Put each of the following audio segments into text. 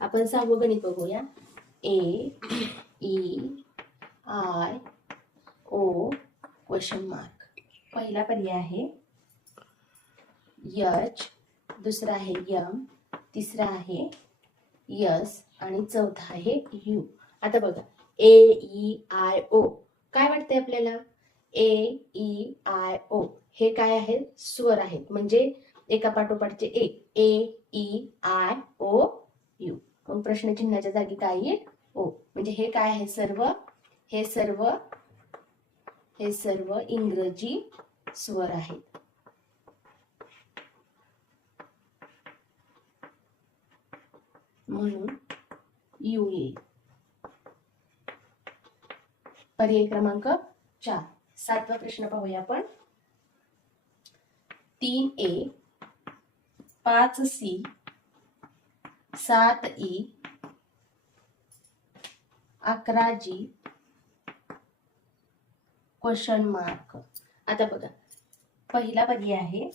आपण 6वं गणित बघूया. A E I O question mark. पहिला पर्याय आहे एच, दुसरा आहे एम, तिसरा आहे यस आणि चौथा आहे यू. आता बघा ए ई आय ओ काय वाटतंय आपल्याला? ए ई आय ओ हे काय आहे? स्वर आहेत, म्हणजे एका पाठोपाठचे एक. ए ई आय ओ यू. मग प्रश्नचिन्हाच्या जागी काय येईल? ओ. म्हणजे हे काय आहे? हे सर्व इंग्रजी स्वर आहेत. म्हणून यू येईल. पर्याय क्रमांक 4. 7वा प्रश्न पाहूया आपण. 3A 5C 7E 11G question mark. आता बघा पहिला पर्याय आहे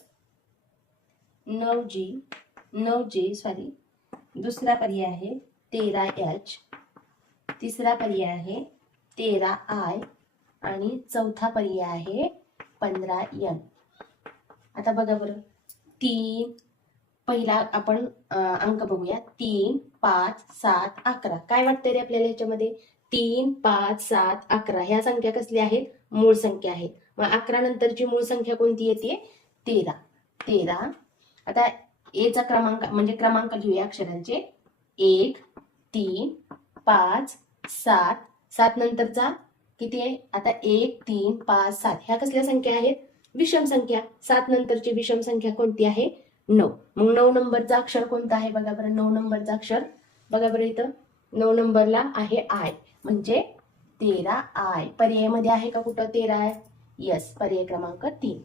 9G सॉरी, दुसरा पर्याय आहे 13H, तिसरा पर्याय आहे 13I आणि चौथा पर्याय आहे 15N. आता बघा बरं, पहिला आपण अंक बघूया. 3, 5, 7, 11 काय वाटतंय रे आपल्याला ह्याच्यामध्ये? 3, 5, 7, 11 ह्या संख्या कसल्या आहेत? मूळ संख्या आहेत. मग 11 नंतरची मूळ संख्या कोणती येते? 13. आता एचा क्रमांक म्हणजे क्रमांक लिहूया अक्षरांचे. 1, 3, 5, 7. 7 नंतरचा किती आहे? आता 1, 3, 5, 7 ह्या कसल्या संख्या आहेत? विषम संख्या. 7 नंतरची विषम संख्या कोणती आहे? 9. मग 9 नंबरचा अक्षर कोणता आहे? बघा बरं, 9 नंबरचा अक्षर बघा बरं इथं 9 नंबरला आहे आय, म्हणजे 13I. पर्यायामध्ये आहे का कुठं 13? यस, पर्याय क्रमांक 3.